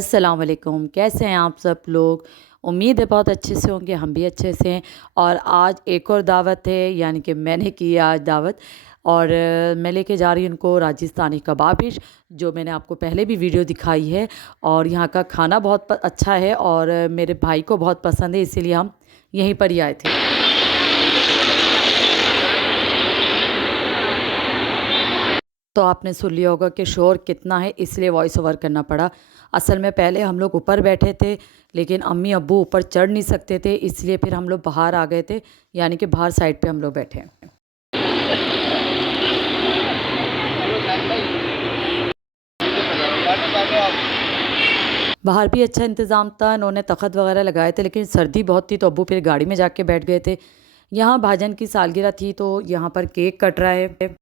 अस्सलाम वालेकुम। कैसे हैं आप सब लोग? उम्मीद है बहुत अच्छे से होंगे, हम भी अच्छे से हैं। और आज एक और दावत है, यानी कि मैंने की है आज दावत। और मैं लेके जा रही हूँ उनको राजस्थानी कबाबिश, जो मैंने आपको पहले भी वीडियो दिखाई है। और यहाँ का खाना बहुत अच्छा है और मेरे भाई को बहुत पसंद है, इसीलिए हम यहीं पर ही आए थे। तो आपने सुन लिया होगा कि शोर कितना है, इसलिए वॉइस ओवर करना पड़ा। असल में पहले हम लोग ऊपर बैठे थे, लेकिन अम्मी अब्बू ऊपर चढ़ नहीं सकते थे, इसलिए फिर हम लोग बाहर आ गए थे, यानी कि बाहर साइड पे हम लोग बैठे हैं। बाहर भी अच्छा इंतज़ाम था, इन्होंने तख़्त वगैरह लगाए थे, लेकिन सर्दी बहुत थी तो अब्बू फिर गाड़ी में जाके बैठ गए थे। यहाँ भाजन की सालगिरह थी तो यहाँ पर केक कट रहा है।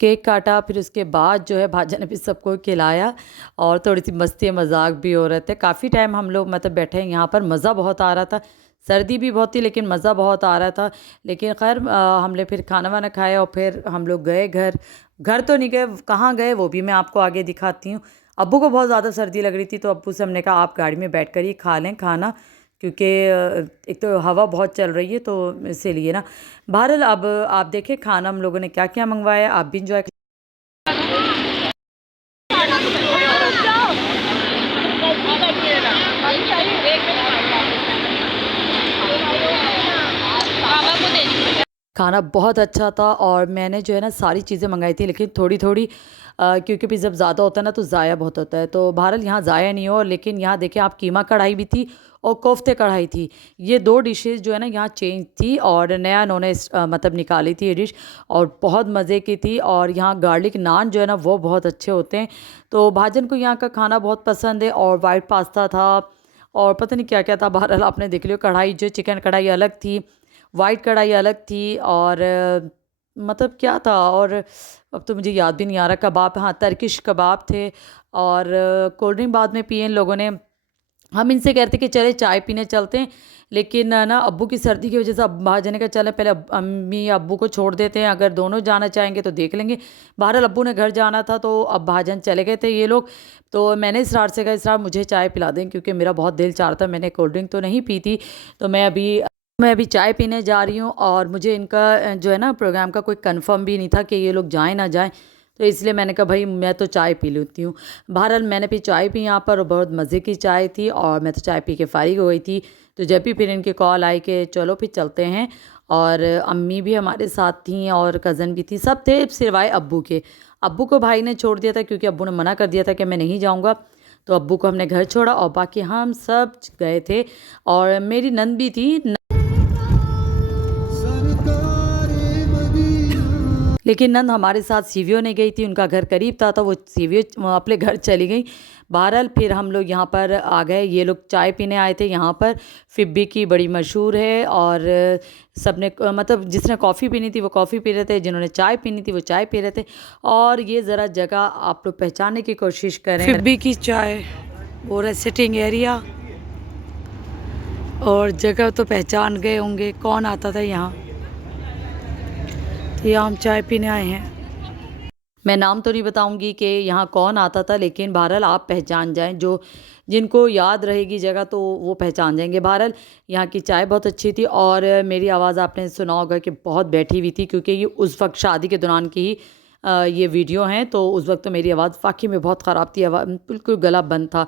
केक काटा, फिर उसके बाद जो है भाजा ने भी सबको खिलाया और थोड़ी सी मस्ती मजाक भी हो रहे थे। काफ़ी टाइम हम लोग मतलब बैठे हैं यहाँ पर, मज़ा बहुत आ रहा था। सर्दी भी बहुत थी लेकिन मज़ा बहुत आ रहा था। लेकिन खैर हमने फिर खाना वाना खाया और फिर हम लोग गए घर। घर तो नहीं गए, कहाँ गए वो भी मैं आपको आगे दिखाती हूँ। अब्बू को बहुत ज़्यादा सर्दी लग रही थी तो अब्बू से हमने कहा आप गाड़ी में बैठ कर ही खा लें खाना, क्योंकि एक तो हवा बहुत चल रही है तो इसीलिए ना। बहरहाल अब आप देखें खाना हम लोगों ने क्या क्या मंगवाया, आप भी इंजॉय। खाना बहुत अच्छा था और मैंने जो है ना सारी चीज़ें मंगाई थी, लेकिन थोड़ी थोड़ी क्योंकि फिर जब ज़्यादा होता है ना तो ज़ाया बहुत होता है। तो बहरहाल यहाँ ज़ाया नहीं हो, लेकिन यहाँ देखिए आप, कीमा कढ़ाई भी थी और कोफ्ते कढ़ाई थी। ये दो डिशेस जो है ना यहाँ चेंज थी और नया इन्होंने मतलब निकाली थी ये डिश, और बहुत मज़े की थी। और यहाँ गार्लिक नान जो है ना वो बहुत अच्छे होते हैं। तो भाजन को यहाँ का खाना बहुत पसंद है। और वाइट पास्ता था और पता नहीं क्या क्या था। बहरहाल आपने देख लियो, कढ़ाई जो चिकन कढ़ाई अलग थी, वाइट कढ़ाई अलग थी। और मतलब क्या था, और अब तो मुझे याद भी नहीं आ रहा। कबाब, हाँ टर्किश कबाब थे। और कोल्ड ड्रिंक बाद में पिए इन लोगों ने। हम इनसे कहते कि चले चाय पीने चलते हैं, लेकिन ना अब्बू की सर्दी की वजह से अब महाजन का चले पहले अम्मी अब्बू को छोड़ देते हैं, अगर दोनों जाना चाहेंगे तो देख लेंगे। बहरहाल अब्बू ने घर जाना था तो अब भाजन चले गए थे ये लोग। तो मैंने इसरार से कहा इसरार मुझे चाय पिला दें, क्योंकि मेरा बहुत दिल चाह रहा था। मैंने कोल्ड ड्रिंक तो नहीं पी थी, तो मैं अभी चाय पीने जा रही हूँ। और मुझे इनका जो है ना प्रोग्राम का कोई कंफर्म भी नहीं था कि ये लोग जाएं ना जाएं, तो इसलिए मैंने कहा भाई मैं तो चाय पी लेती हूँ। बहरहाल मैंने भी चाय पी यहाँ पर और बहुत मज़े की चाय थी, और मैं तो चाय पी के फारिग हो गई थी। तो जब भी फिर इनकी कॉल आई कि चलो फिर चलते हैं, और अम्मी भी हमारे साथ थी और कज़न भी थी, सब थे सिवाय अब्बू के। अब्बू को भाई ने छोड़ दिया था क्योंकि अब्बू ने मना कर दिया था कि मैं नहीं जाऊँगा। तो अब्बू को हमने घर छोड़ा और बाकी हम सब गए थे। और मेरी नंद भी थी, लेकिन नंद हमारे साथ सीवियो नहीं गई थी, उनका घर करीब था तो वो सीवियो अपने घर चली गई। बहरहाल फिर हम लोग यहाँ पर आ गए। ये लोग चाय पीने आए थे यहाँ पर, फिब्बी की बड़ी मशहूर है। और सबने मतलब जिसने कॉफ़ी पीनी थी वो कॉफ़ी पी रहे थे, जिन्होंने चाय पीनी थी वो चाय पी रहे थे। और ये ज़रा जगह आप लोग पहचानने की कोशिश करें। फिब्बी की चाय और सिटिंग एरिया, और जगह तो पहचान गए होंगे, कौन आता था यहाँ। तो यहाँ हम चाय पीने आए हैं। मैं नाम तो नहीं बताऊंगी कि यहाँ कौन आता था, लेकिन बहरहाल आप पहचान जाएं, जो जिनको याद रहेगी जगह तो वो पहचान जाएंगे। बहरहाल यहाँ की चाय बहुत अच्छी थी। और मेरी आवाज़ आपने सुना होगा कि बहुत बैठी हुई थी, क्योंकि ये उस वक्त शादी के दौरान की ही ये वीडियो हैं। तो उस वक्त तो मेरी आवाज़ वाकई में बहुत ख़राब थी, आवाज़ बिल्कुल गला बंद था।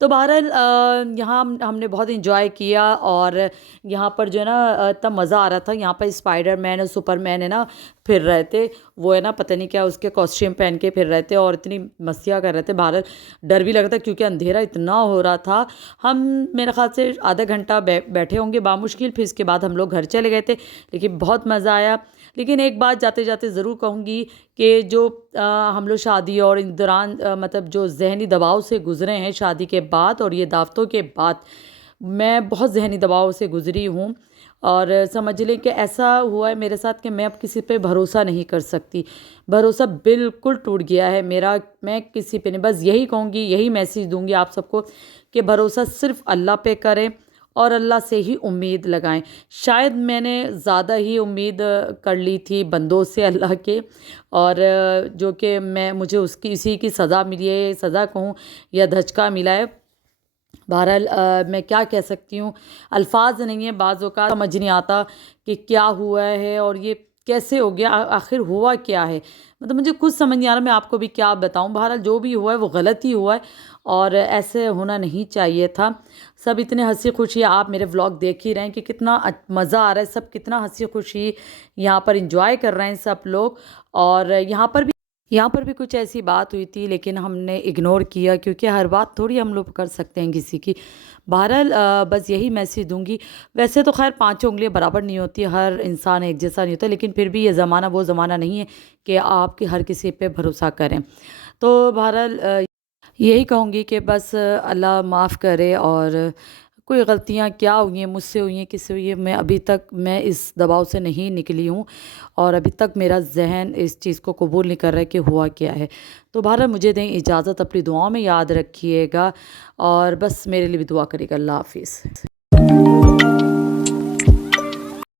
तो बहरहाल यहाँ हमने बहुत इंजॉय किया। और यहाँ पर जो है ना इतना मज़ा आ रहा था। यहाँ पर स्पाइडरमैन और सुपरमैन है ना फिर रहे थे, वो है ना पता नहीं क्या उसके कॉस्ट्यूम पहन के फिर रहे थे और इतनी मस्तियाँ कर रहे थे। बहरहाल डर भी लग रहा था क्योंकि अंधेरा इतना हो रहा था। हम मेरे ख्याल से आधा घंटा बैठे होंगे बामुश्किल, फिर इसके बाद हम लोग घर चले गए थे, लेकिन बहुत मज़ा आया। लेकिन एक बात जाते जाते ज़रूर कहूँगी कि जो हम लोग शादी और इन दौरान मतलब जो ज़हनी दबाव से गुज़रे हैं शादी के बाद और ये दावतों के बाद, मैं बहुत ज़हनी दबाव से गुज़री हूँ। और समझ लें कि ऐसा हुआ है मेरे साथ कि मैं अब किसी पे भरोसा नहीं कर सकती। भरोसा बिल्कुल टूट गया है मेरा। मैं किसी पे नहीं, बस यही कहूँगी, यही मैसेज दूँगी आप सबको कि भरोसा सिर्फ़ अल्लाह पे करें और अल्लाह से ही उम्मीद लगाएं। शायद मैंने ज़्यादा ही उम्मीद कर ली थी बंदों से अल्लाह के, और जो कि मुझे उसकी इसी की सज़ा मिली है, सज़ा कहूँ या धचका मिला है। बहरहाल मैं क्या कह सकती हूँ, अल्फाज नहीं है, बाज़ औक़ात समझ नहीं आता कि क्या हुआ है और ये कैसे हो गया, आखिर हुआ क्या है। मतलब मुझे कुछ समझ नहीं आ रहा, मैं आपको भी क्या बताऊँ। बहरहाल जो भी हुआ है वो गलत ही हुआ है और ऐसे होना नहीं चाहिए था। सब इतने हँसी खुशी, आप मेरे व्लॉग देख ही रहे हैं कि कितना मज़ा आ रहा है, सब कितना हँसी खुशी यहाँ पर इंजॉय कर रहे हैं सब लोग। और यहाँ पर भी कुछ ऐसी बात हुई थी लेकिन हमने इग्नोर किया, क्योंकि हर बात थोड़ी हम लोग कर सकते हैं किसी की। बहरहाल बस यही मैसेज दूंगी। वैसे तो खैर पांचों उंगलियां बराबर नहीं होती, हर इंसान एक जैसा नहीं होता, लेकिन फिर भी ये ज़माना वो ज़माना नहीं है कि आप हर किसी पे भरोसा करें। तो बहरहाल यही कहूँगी कि बस अल्लाह माफ़ करे। और कोई गलतियाँ क्या हुई हैं, मुझसे हुई हैं, किससे हुई है, मैं इस दबाव से नहीं निकली हूँ और अभी तक मेरा ज़हन इस चीज़ को कबूल नहीं कर रहा है कि हुआ क्या है। तो बहरहाल मुझे दें इजाज़त, अपनी दुआओं में याद रखिएगा और बस मेरे लिए भी दुआ करिएगा। अल्लाह हाफ़िज़।